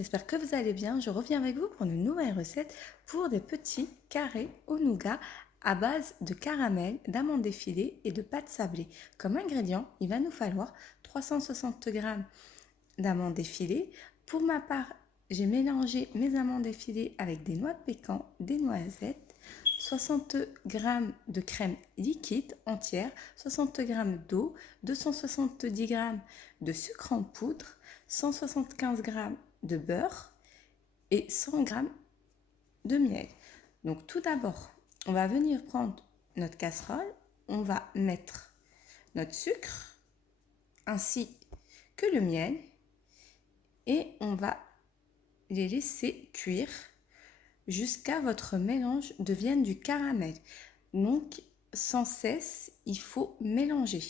j'espère que vous allez bien. Je reviens avec vous pour une nouvelle recette pour des petits carrés au nougat à base de caramel, d'amandes effilées et de pâte sablée. Comme ingrédient, il va nous falloir 360 g d'amandes effilées. Pour ma part, j'ai mélangé mes amandes effilées avec des noix de pécan, des noisettes, 60 g de crème liquide entière, 60 g d'eau, 270 g de sucre en poudre, 175 g de beurre et 100 g de miel. Donc tout d'abord, on va venir prendre notre casserole, on va mettre notre sucre ainsi que le miel et on va les laisser cuire jusqu'à votre mélange devienne du caramel. Donc sans cesse, il faut mélanger.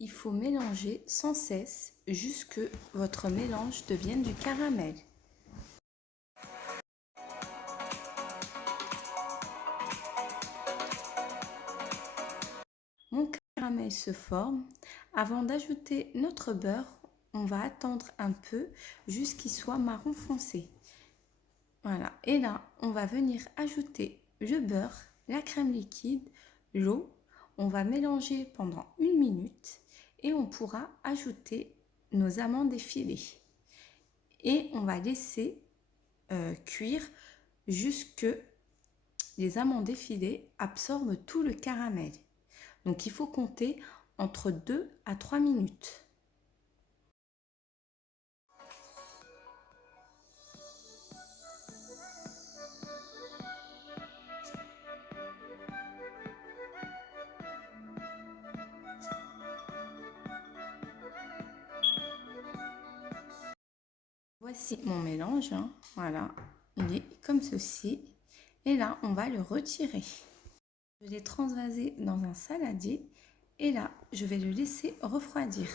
Il faut mélanger sans cesse jusque votre mélange devienne du caramel. Mon caramel se forme. Avant d'ajouter notre beurre, on va attendre un peu jusqu'il soit marron foncé. Voilà. Et là, on va venir ajouter le beurre, la crème liquide, l'eau. On va mélanger pendant 1 minute et on pourra ajouter nos amandes effilées. Et on va laisser cuire jusque les amandes effilées absorbent tout le caramel. Donc il faut compter entre 2 à 3 minutes. Voici mon mélange, hein. Voilà, il est comme ceci. Et là, on va le retirer. Je l'ai transvasé dans un saladier et là, je vais le laisser refroidir.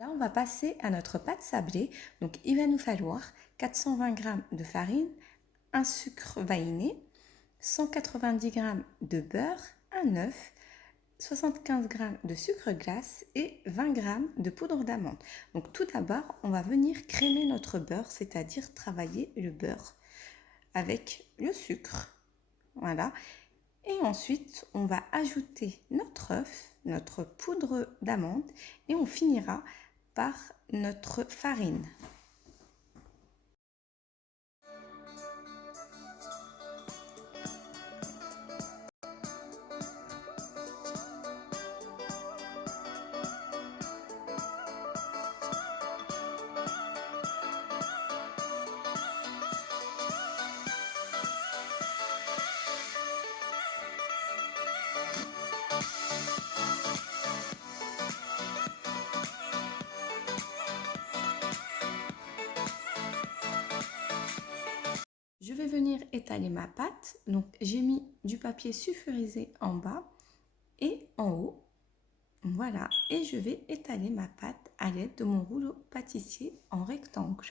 Là, on va passer à notre pâte sablée. Donc, il va nous falloir 420 g de farine, un sucre vanillé, 190 g de beurre, un œuf, 75 g de sucre glace et 20 g de poudre d'amande. Donc tout d'abord, on va venir crémer notre beurre, c'est-à-dire travailler le beurre avec le sucre. Voilà. Et ensuite, on va ajouter notre œuf, notre poudre d'amande et on finira par notre farine. Je vais venir étaler ma pâte. Donc j'ai mis du papier sulfurisé en bas et en haut. Voilà, et je vais étaler ma pâte à l'aide de mon rouleau pâtissier en rectangle.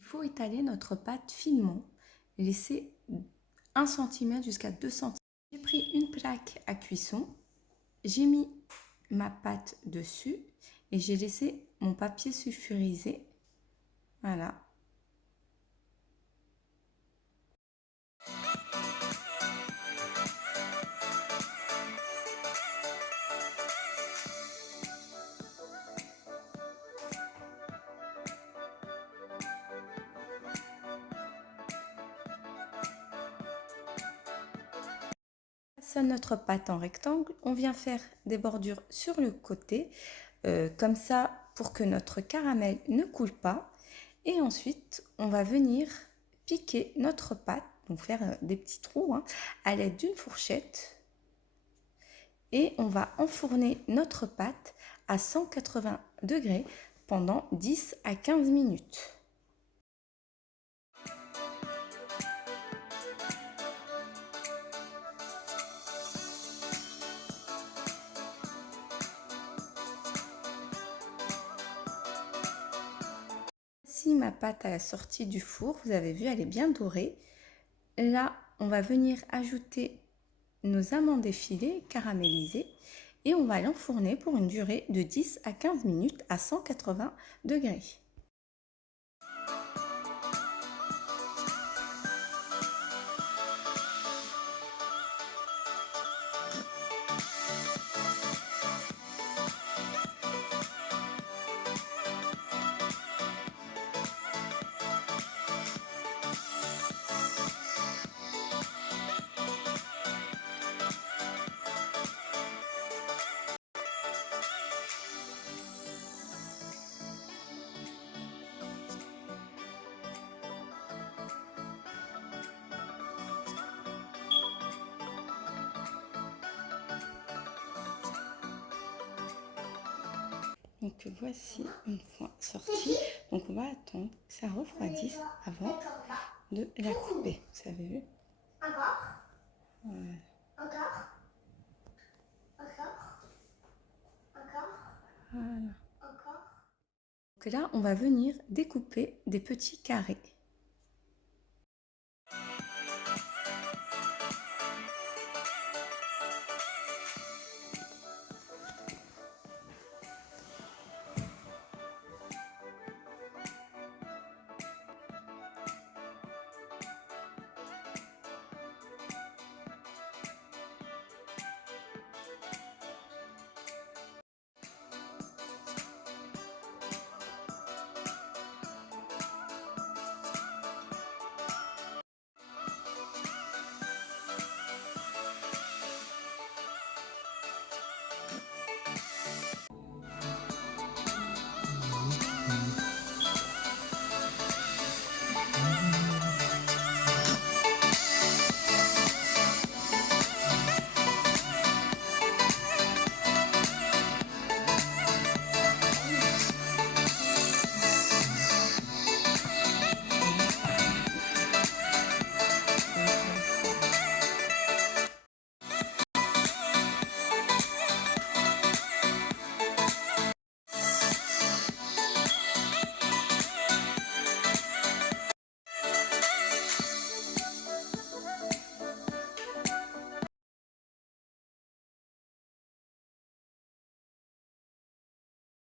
Il faut étaler notre pâte finement, laisser 1 cm jusqu'à 2 cm. J'ai pris une plaque à cuisson, j'ai mis ma pâte dessus et j'ai laissé mon papier sulfurisé. Voilà. Notre pâte en rectangle, on vient faire des bordures sur le côté, comme ça pour que notre caramel ne coule pas. Et ensuite, on va venir piquer notre pâte, donc faire des petits trous hein, à l'aide d'une fourchette. Et on va enfourner notre pâte à 180 degrés pendant 10 à 15 minutes. Voici ma pâte à la sortie du four. Vous avez vu, elle est bien dorée. Là, on va venir ajouter nos amandes effilées caramélisées et on va l'enfourner pour une durée de 10 à 15 minutes à 180 degrés. Donc voici une fois sortie. Donc on va attendre que ça refroidisse avant de la couper. Vous avez vu? Encore. Voilà. Encore. Encore. Encore. Voilà. Encore. Donc là, on va venir découper des petits carrés.